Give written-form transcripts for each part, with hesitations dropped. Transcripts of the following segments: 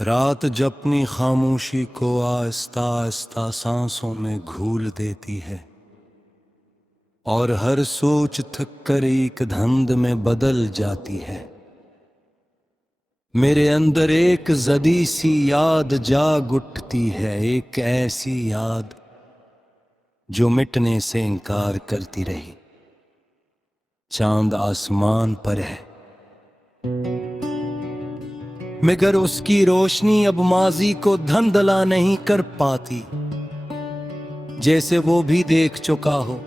रात जब अपनी खामोशी को आहिस्ता आहिस्ता सांसों में घूल देती है और हर सोच थक कर एक धंध में बदल जाती है, मेरे अंदर एक जदी सी याद जाग उठती है। एक ऐसी याद जो मिटने से इनकार करती रही। चांद आसमान पर है मगर उसकी रोशनी अब माजी को धंधला नहीं कर पाती। जैसे वो भी देख चुका हो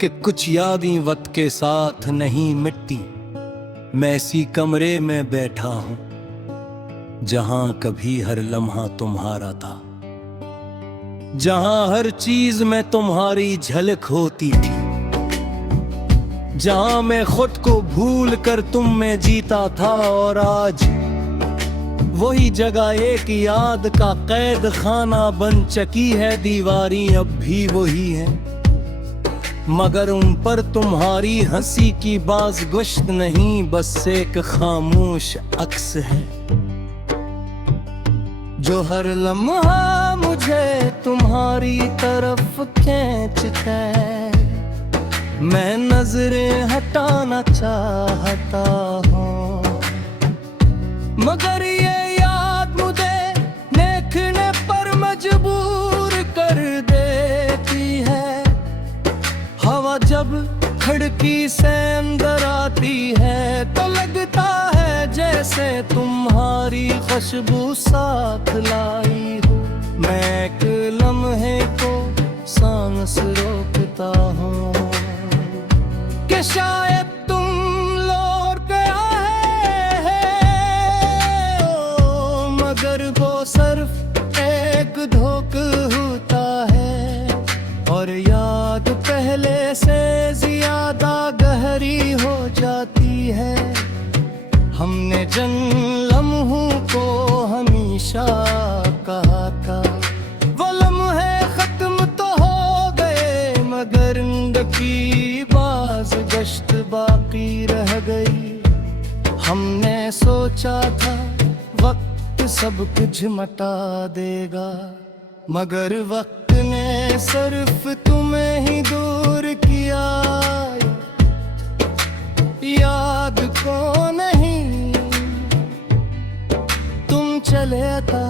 कि कुछ यादें वक्त के साथ नहीं मिटती। मैं इसी कमरे में बैठा हूं जहां कभी हर लम्हा तुम्हारा था, जहां हर चीज में तुम्हारी झलक होती थी, जहां मैं खुद को भूल कर तुम में जीता था। और आज वही जगह एक याद का कैद खाना बन चुकी है। दीवारें अब भी वही है मगर उन पर तुम्हारी हंसी की बाज़गुश्त नहीं, बस एक खामोश अक्स है जो हर लम्हा मुझे तुम्हारी तरफ खींचता है। मैं नजरें हटाना चाहता हूँ मगर ये याद मुझे देखने पर मजबूर कर देती है। हवा जब खिड़की से अंदर आती है तो लगता है जैसे तुम्हारी खुशबू साथ लाई हो। मैं एक लम्हे को सांस रोकता हूँ कि शायद तुम लौट गया है। मगर वो सिर्फ एक धोखा होता है और याद पहले से ज्यादा गहरी हो जाती है। हमने जिन लम्हों को हमेशा कहा था वो लम्हे खत्म तो हो गए मगर उनकी बाज़गश्त बाकी रह गई। हमने सोचा था वक्त सब कुछ मिटा देगा मगर वक्त ने सिर्फ तुम्हें ही दूर किया। याद को नहीं तुम चले था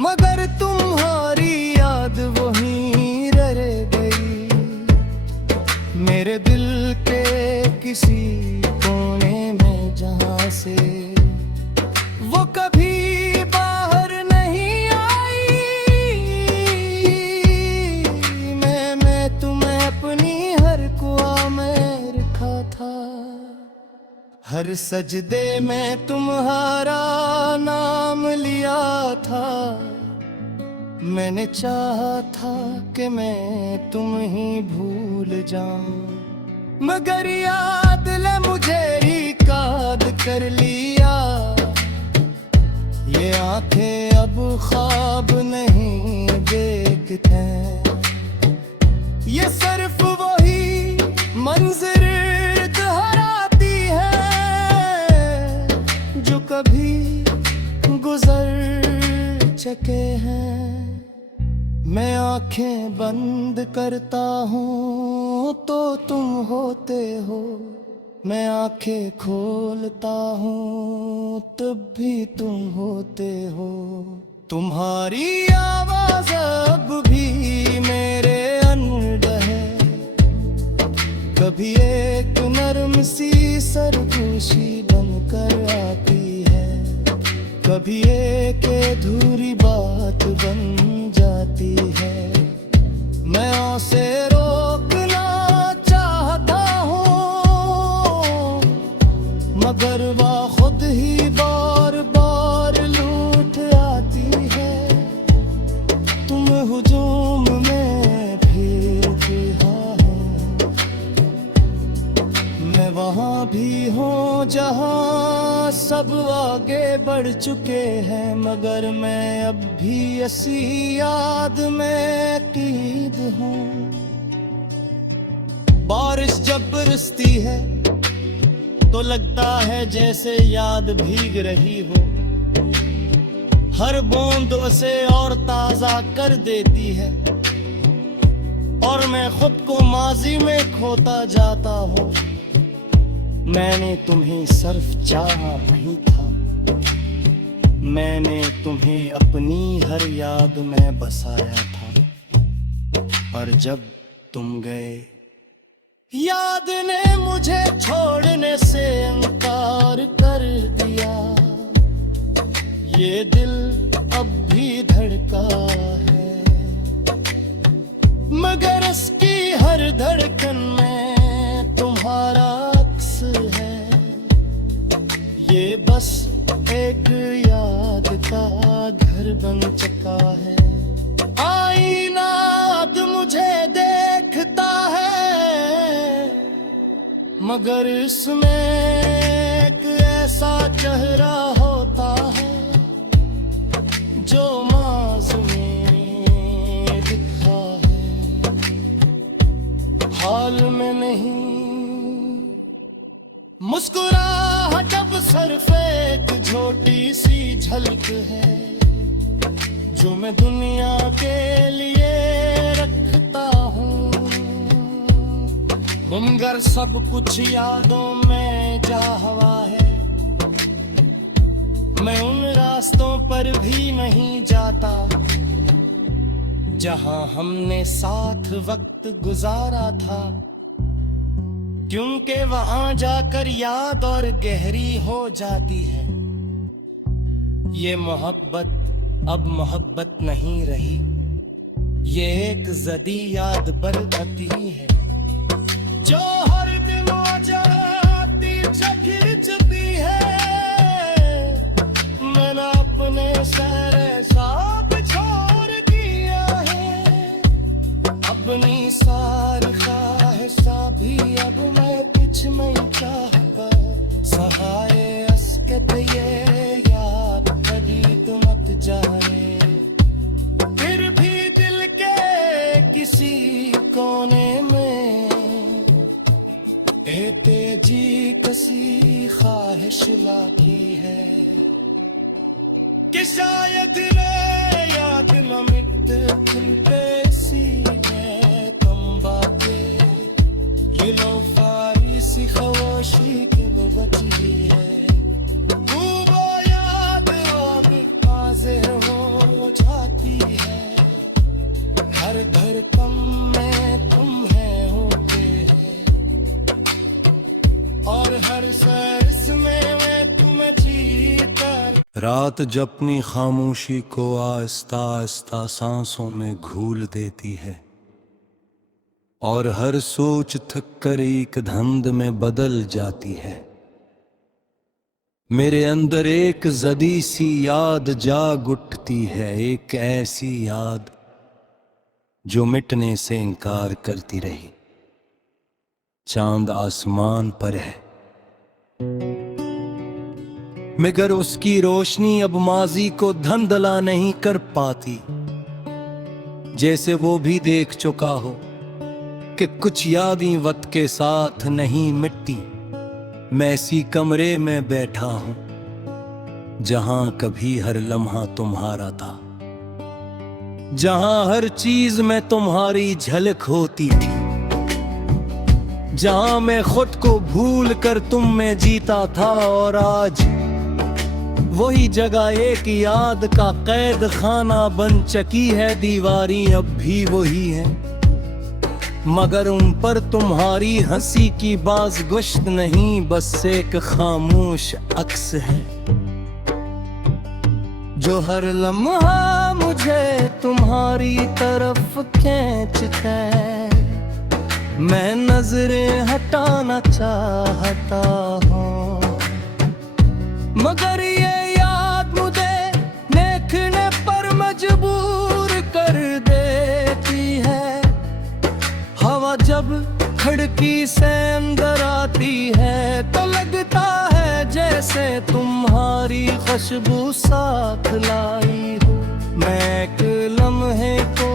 मगर तुम्हारी याद वहीं रह गई मेरे दिल के किसी कोने में जहां से वो कभी बाहर नहीं आई। मैं तुम्हें अपनी हर कुआ में रखा था, हर सजदे में तुम्हारा नाम लिया था। मैंने चाहा था कि मैं तुम ही भूल जाऊं मगर याद ले मुझे ही काद कर लिया। ये आंखें अब ख्वाब नहीं देखते, ये सिर्फ वही मंजर दोहराती है जो कभी गुजर चुके हैं। मैं आंखें बंद करता हूँ तो तुम होते हो, मैं आंखें खोलता हूँ तब भी तुम होते हो। तुम्हारी आवाज अब भी मेरे अंदर है, कभी एक नरम सी सरगोशी बनकर आती है, कभी एक अधूरी बात बन जाती है। मैं उसे रोकना चाहता हूँ मगर वह खुद ही बार बार लूट आती है। तुम हुजूम में फिर रहा है, मैं वहाँ भी हूँ जहाँ सब आगे बढ़ चुके हैं मगर मैं अब भी ऐसी याद में कैद हूँ। बारिश जब बरसती है तो लगता है जैसे याद भीग रही हो। हर बूंद उसे और ताजा कर देती है और मैं खुद को माजी में खोता जाता हूँ। मैंने तुम्हें सिर्फ चाहा नहीं था, मैंने तुम्हें अपनी हर याद में बसाया था। पर जब तुम गए, याद ने मुझे छोड़ने से इनकार कर दिया। ये दिल अब भी धड़का है, मगर इसकी हर धड़कन में तुम्हारा अक्स है। ये बस एक याद का घर बन चुका है। आईना अब मुझे देखता है, मगर इसमें एक ऐसा चेहरा होता है जो माज़ में दिखता है, हाल में नहीं। मुस्कुराहट अब सिर्फ एक छोटी सी झलक है जो मैं दुनिया के लिए रखता हूँ। मगर सब कुछ यादों में जा हुआ है। मैं उन रास्तों पर भी नहीं जाता जहां हमने साथ वक्त गुजारा था, क्योंकि वहां जाकर याद और गहरी हो जाती है। ये मोहब्बत अब मोहब्बत नहीं रही, ये एक जदी याद बरगती है जो हर दिन आती खिंचती है। मैंने अपने सारे साथ छोड़ दिया है, अपनी सारी ख्वाहिशा भी अब मैं कुछ नहीं चाहता। सहाय अस्कत ये याद कभी तो मत जाए, फिर भी दिल के किसी कोने में तेजी कसी ख्वाहिश लाती है कि शायद रे याद न मिट दिल पे सी है तुम बातें। ये लो फारिसी खामोशी के वो बची है, वो याद और ताज़े हो जाती है। हर धड़कन में तुम्हें होते हैं और हर सांस में मैं तुम्हें जीता। रात जब अपनी खामोशी को आहिस्ता आहिस्ता सांसों में घूल देती है और हर सोच थक कर एक धंध में बदल जाती है, मेरे अंदर एक जदी सी याद जाग उठती है। एक ऐसी याद जो मिटने से इनकार करती रही। चांद आसमान पर है, मगर उसकी रोशनी अब माजी को धंधला नहीं कर पाती। जैसे वो भी देख चुका हो कि कुछ यादें वक्त के साथ नहीं मिटती। मैं इसी कमरे में बैठा हूं जहां कभी हर लम्हा तुम्हारा था, जहां हर चीज में तुम्हारी झलक होती थी, जहां मैं खुद को भूल कर तुम में जीता था। और आज वही जगह एक याद का कैद खाना बन चुकी है। दीवारें अब भी वही है, मगर उन पर तुम्हारी हंसी की बाज़गुश्त नहीं, बस एक खामोश अक्स है जो हर लम्हा मुझे तुम्हारी तरफ खींचता है। मैं नजरें हटाना चाहता हूँ, मगर ये याद मुझे देखने पर मजबूर कर देती है। हवा जब खिड़की से अंदर आती है तो लगता है जैसे तुम्हारी खुशबू साथ लाई हो। मैं एक लम्हे को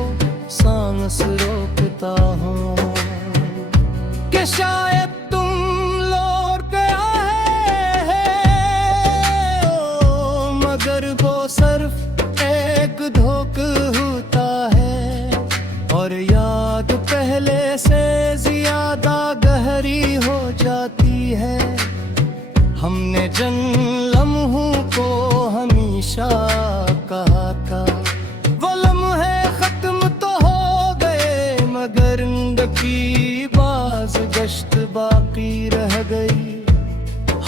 सांस रोकता हूँ कि शायद तुम लौट के आए हमेशा कहा था। वो लम्हे खत्म तो हो गए मगर की बाज गश्त बाकी रह गई।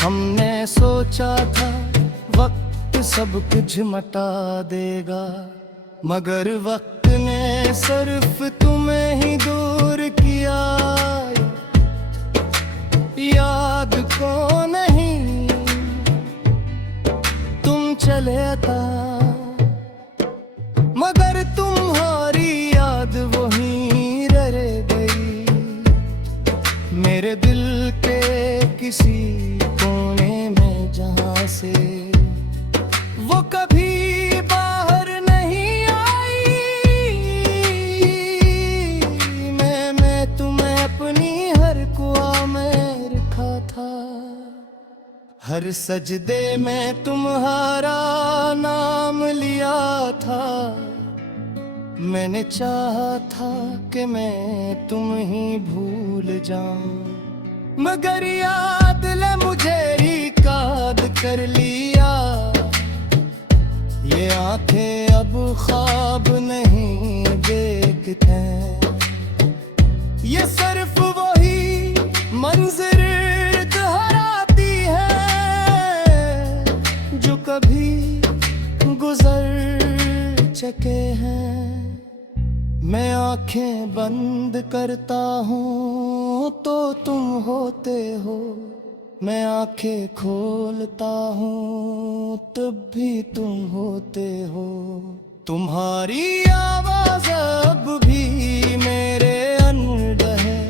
हमने सोचा था वक्त सब कुछ मिटा देगा मगर वक्त ने सिर्फ तुम्हें ही दूर किया। याद को नहीं तुम चले था मगर तुम्हारी याद वहीं रह गई मेरे दिल के किसी कोने में जहां से वो कभी बाहर नहीं आई। मैं तुम्हें अपनी हर कुआ में रखा था। हर सजदे में तुम्हारा नाम लिया था। मैंने चाहा था कि मैं तुम ही भूल जाऊं मगर याद ले मुझे ही काद कर लिया। ये आंखें अब ख्वाब नहीं देखते। ये सिर्फ वही मंजर दोहराती है जो कभी गुजर चुके हैं। मैं आंखें बंद करता हूँ तो तुम होते हो। मैं आंखें खोलता हूँ तब भी तुम होते हो। तुम्हारी आवाज अब भी मेरे अंदर है।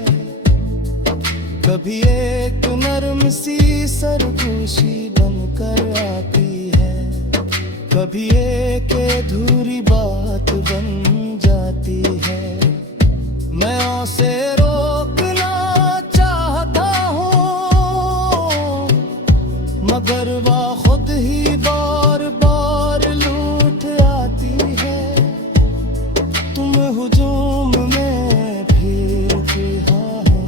कभी एक नरम सी सरगोशी बनकर आती है। कभी एक अधूरी बात बन जाती है। मैं उसे रोकना चाहता हूँ मगर वह खुद ही बार बार लूट आती है। तुम हुजूम में फिर रहा है।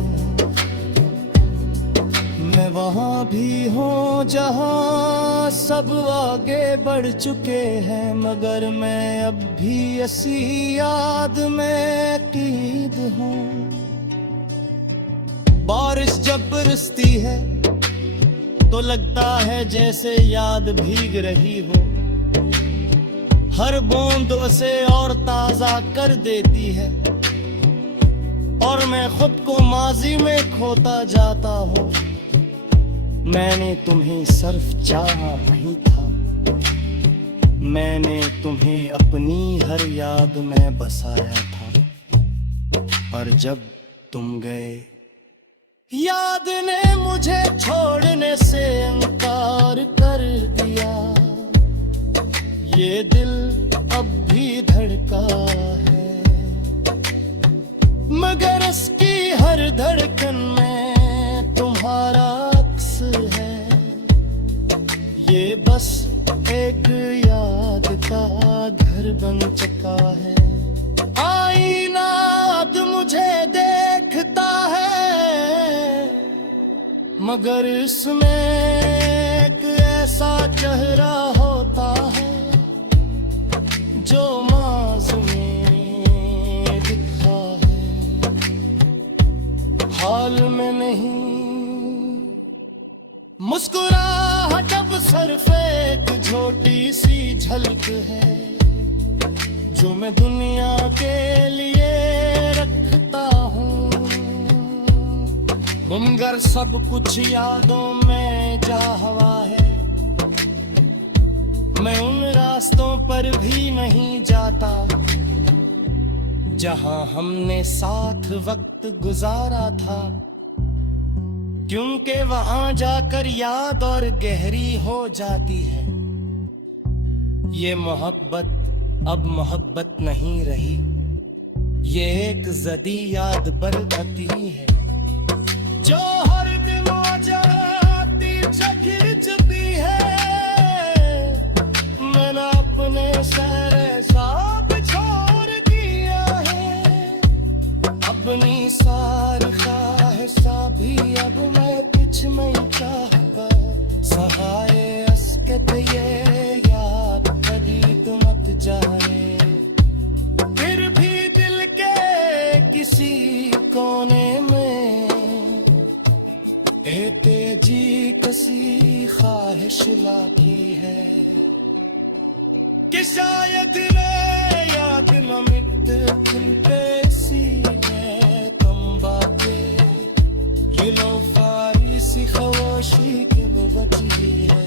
मैं वहाँ भी हूँ जहाँ सब आगे बढ़ चुके हैं मगर मैं अब भी ऐसी याद में कैद हूँ। बारिश जब बरसती है तो लगता है जैसे याद भीग रही हो। हर बूंद उसे और ताजा कर देती है और मैं खुद को माजी में खोता जाता हूँ। मैंने तुम्हें सिर्फ चाहा नहीं था। मैंने तुम्हें अपनी हर याद में बसाया था और जब तुम गए याद ने मुझे छोड़ने से इनकार कर दिया। ये दिल अब भी धड़का है मगर इसकी हर धड़कन में तुम्हारा अक्स है। ये बस एक याद का घर बन चुका है। आईना अब मुझे देखता है मगर इसमें एक ऐसा चेहरा होता है जो माज़ में दिखता है हाल में नहीं। मुस्कुराहट अब सिर्फ एक छोटी सी झलक है जो मैं दुनिया के लिए रखता हूँ। मगर सब कुछ यादों में जा हवा है। मैं उन रास्तों पर भी नहीं जाता जहां हमने साथ वक्त गुजारा था क्योंकि वहां जाकर याद और गहरी हो जाती है। ये मोहब्बत अब मोहब्बत नहीं रही। ये एक जदी याद बरगती है जो हर दिन जाती चखिरचती है। मैंने अपने सारे साथ छोड़ दिया है। अपनी सारी ख्वाहिशा भी अब मैं कुछ नहीं चाहता। सहाय अस्कत ये याद शायद रे याद न मिटते तुम पे सी है कम बातें, ये लो फारी सी खामोशी कि वो बची है।